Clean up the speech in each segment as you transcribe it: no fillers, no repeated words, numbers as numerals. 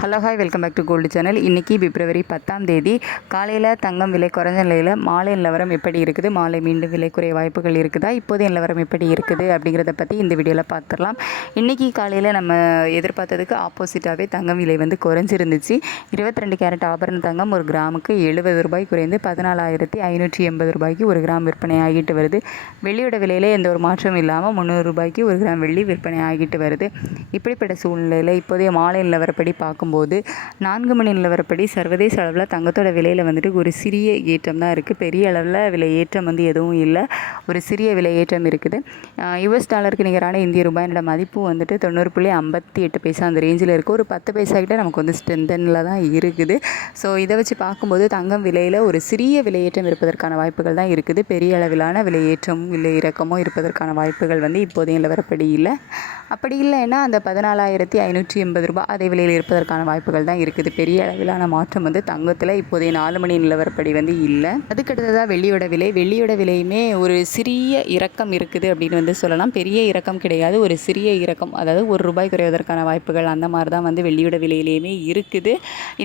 Hello hi welcome back to gold channel. இன்றைக்கி பிப்ரவரி 10ஆம் தேதி காலையில் தங்கம் விலை குறைஞ்ச நிலையில் மாலை நிலவரம் எப்படி இருக்குது, மாலை மீண்டும் விலை குறைய வாய்ப்புகள் இருக்குதா, இப்போதைய நிலவரம் எப்படி இருக்குது அப்படிங்கிறத பற்றி இந்த வீடியோவில் பார்த்துடலாம். இன்றைக்கி காலையில் நம்ம எதிர்பார்த்ததுக்கு ஆப்போசிட்டாகவே தங்கம் விலை வந்து குறைஞ்சிருந்துச்சு. 22 கேரட் ஆபரண தங்கம் ஒரு கிராமுக்கு 70 ரூபாய் குறைந்து 14,580 ரூபாய்க்கு ஒரு கிராம் விற்பனை ஆகிட்டு வருது. வெள்ளியோட விலையில் எந்த ஒரு மாற்றம் இல்லாமல் 300 ரூபாய்க்கு ஒரு கிராம் வெள்ளி விற்பனை ஆகிட்டு வருது. இப்படிப்பட்ட சூழ்நிலையில் இப்போதைய மாலை நிலவரப்படி பார்க்கும்போது 4 மணி நிலவரப்படி சர்வதேச அளவில் தங்கத்தோட விலையில் வந்துட்டு ஒரு சிறிய ஏற்றம் தான் இருக்குது. பெரிய அளவில் விலை ஏற்றம் வந்து எதுவும் இல்லை, ஒரு சிறிய விலை ஏற்றம் இருக்குது. யுஎஸ் டாலருக்கு நிகரான இந்திய ரூபாயோட மதிப்பு வந்துட்டு 90.58 அந்த ரேஞ்சில் இருக்குது. ஒரு 10 பைசா கிட்ட நமக்கு வந்து ஸ்ட்ரென்தனில் தான் இருக்குது. ஸோ இதை வச்சு பார்க்கும்போது தங்கம் விலையில் ஒரு சிறிய விலையேற்றம் இருப்பதற்கான வாய்ப்புகள் தான் இருக்குது. பெரிய அளவிலான விலையேற்றமும் விலை இறக்கமும் இருப்பதற்கான வாய்ப்புகள் வந்து இப்போதைய நிலவரப்படி இல்லை. அப்படி இல்லைன்னா அந்த 14,580 ரூபாய் அதே விலையில் இருப்பதற்கான வாய்ப்புகள் தான் இருக்குது. பெரிய அளவிலான மாற்றம் வந்து தங்கத்தில் இப்போதைய 4 மணி நிலவரப்படி வந்து இல்லை. அதுக்கடுத்ததாக வெள்ளியோட விலையுமே ஒரு சிறிய இறக்கம் இருக்குது அப்படின்னு வந்து சொல்லலாம். பெரிய இறக்கம் கிடையாது, ஒரு சிறிய இறக்கம், அதாவது ₹1 குறைவதற்கான வாய்ப்புகள் அந்த மாதிரி தான் வந்து வெள்ளியோட விலையிலேயுமே இருக்குது.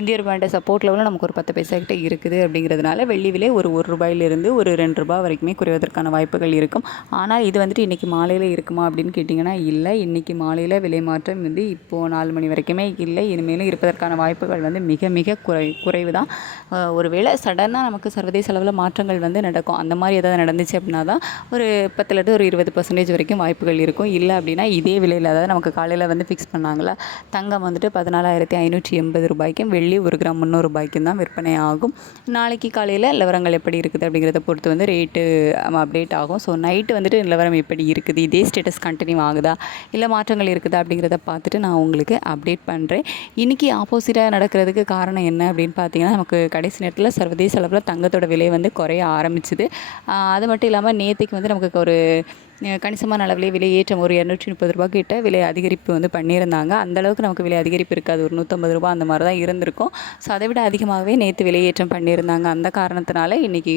இந்திய ரூபாயோட சப்போர்ட் லெவலில் நமக்கு ஒரு 10 பைசா கிட்ட இருக்குது. அப்படிங்கிறதுனால வெள்ளி விலை ஒரு ₹1 ஒரு ₹2 வரைக்குமே குறைவதற்கான வாய்ப்புகள் இருக்கும். ஆனால் இது வந்துட்டு இன்றைக்கி மாலையில் இருக்குமா அப்படின்னு கேட்டிங்கன்னா இல்லை. இன்றைக்கி மாலையில் விலை மாற்றம் வந்து இப்போது 4 மணி வரைக்குமே இல்லை. இனிமேலும் இருப்பதற்கான வாய்ப்புகள் வந்து மிக மிக குறைவு தான். ஒருவேளை சடனாக நமக்கு சர்வதேச அளவில் மாற்றங்கள் வந்து நடக்கும். அந்த மாதிரி ஏதாவது நடந்துச்சு அப்படின்னா தான் ஒரு 10லேருந்து ஒரு 20% வரைக்கும் வாய்ப்புகள் இருக்கும். இல்லை அப்படின்னா இதே விலையில், அதாவது நமக்கு காலையில் வந்து ஃபிக்ஸ் பண்ணாங்களா, தங்கம் வந்துட்டு 14,580 ரூபாய்க்கும் வெள்ளி ஒரு கிராம் 300 ரூபாய்க்கும் தான் விற்பனை ஆகும். நாளைக்கு காலையில் நிலவரங்கள் எப்படி இருக்குது அப்படிங்கிறத பொறுத்து வந்து ரேட்டு அப்டேட் ஆகும். ஸோ நைட்டு வந்துட்டு நிலவரம் எப்படி இருக்குது, இதே ஸ்டேட்டஸ் கண்டினியூ ஆகுதா இல்லை மாற்றங்கள் இருக்குதா அப்படிங்கிறத பார்த்துட்டு நான் உங்களுக்கு அப்டேட் பண்ணுறேன். இன்றைக்கி ஆப்போசிட்டாக நடக்கிறதுக்கு காரணம் என்ன அப்படின்னு பார்த்தீங்கன்னா, நமக்கு கடைசி நேரத்தில் சர்வதேச அளவில் தங்கத்தோட விலை வந்து குறைய ஆரம்பிச்சுது. அது மட்டும் இல்லாமல் நேற்றுக்கு வந்து நமக்கு ஒரு கணிசமான அளவிலே விலை ஏற்றம் ஒரு ₹230 கிட்ட விலை அதிகரிப்பு வந்து பண்ணியிருந்தாங்க. அந்தளவுக்கு நமக்கு விலை அதிகரிப்பு இருக்காது, ஒரு ₹150 அந்த மாதிரி தான் இருந்திருக்கும். ஸோ அதை விட அதிகமாகவே நேற்று விலை ஏற்றம் பண்ணியிருந்தாங்க. அந்த காரணத்தினால இன்றைக்கி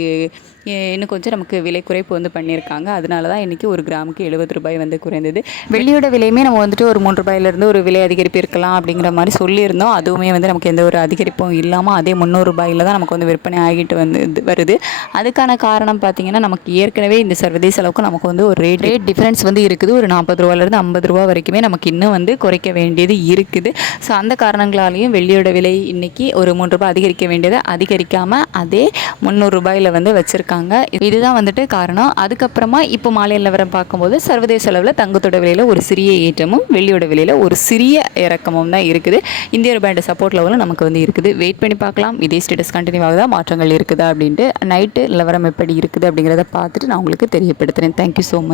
இன்னும் கொஞ்சம் நமக்கு விலை குறைப்பு வந்து பண்ணியிருக்காங்க. அதனால தான் இன்றைக்கி ஒரு கிராமுக்கு ₹70 வந்து குறைந்தது. வெள்ளியோட விலையுமே நம்ம வந்துட்டு ஒரு ₹3 ஒரு விலை அதிகரிப்பு இருக்கலாம் அப்படிங்கிற மாதிரி சொல்லியிருந்தோம். அதுவுமே வந்து நமக்கு எந்த ஒரு அதிகரிப்பும் இல்லாமல் அதே ₹300 தான் நமக்கு வந்து விற்பனை ஆகிட்டு வந்து வருது. அதுக்கான காரணம் பார்த்திங்கன்னா, நமக்கு ஏற்கனவே இந்த சர்வதேச அளவுக்கு நமக்கு வந்து ஒரு ரேட் டிஃப்ரென்ஸ் வந்து இருக்குது. ஒரு ₹40லேருந்து ₹50 வரைக்குமே நமக்கு இன்னும் வந்து குறைக்க வேண்டியது இருக்குது. ஸோ அந்த காரணங்களாலேயும் வெள்ளியோட விலை இன்றைக்கி ஒரு ₹3 அதிகரிக்க வேண்டியதை அதிகரிக்காமல் அதே ₹300 வந்து வச்சுருக்காங்க. இதுதான் வந்துட்டு காரணம். அதுக்கப்புறமா இப்போ மாலை நிலவரம் பார்க்கும்போது சர்வதேச அளவில் தங்கத்தோட விலையில் ஒரு சிறிய ஏற்றமும் வெள்ளியோட விலையில் ஒரு சிறிய இறக்கமும் தான் இருக்குது. இந்திய ரூபாயோட சப்போர்ட் லெவலும் நமக்கு வந்து இருக்குது. வெயிட் பண்ணி பார்க்கலாம் இதே ஸ்டேட்டஸ் கண்டினியூ ஆகுதா, மாற்றங்கள் இருக்குதா அப்படின்ட்டு. நைட்டு நிலவரம் எப்படி இருக்குது அப்படிங்கிறத பார்த்துட்டு நான் உங்களுக்கு தெரியப்படுத்துகிறேன். Thank you so much.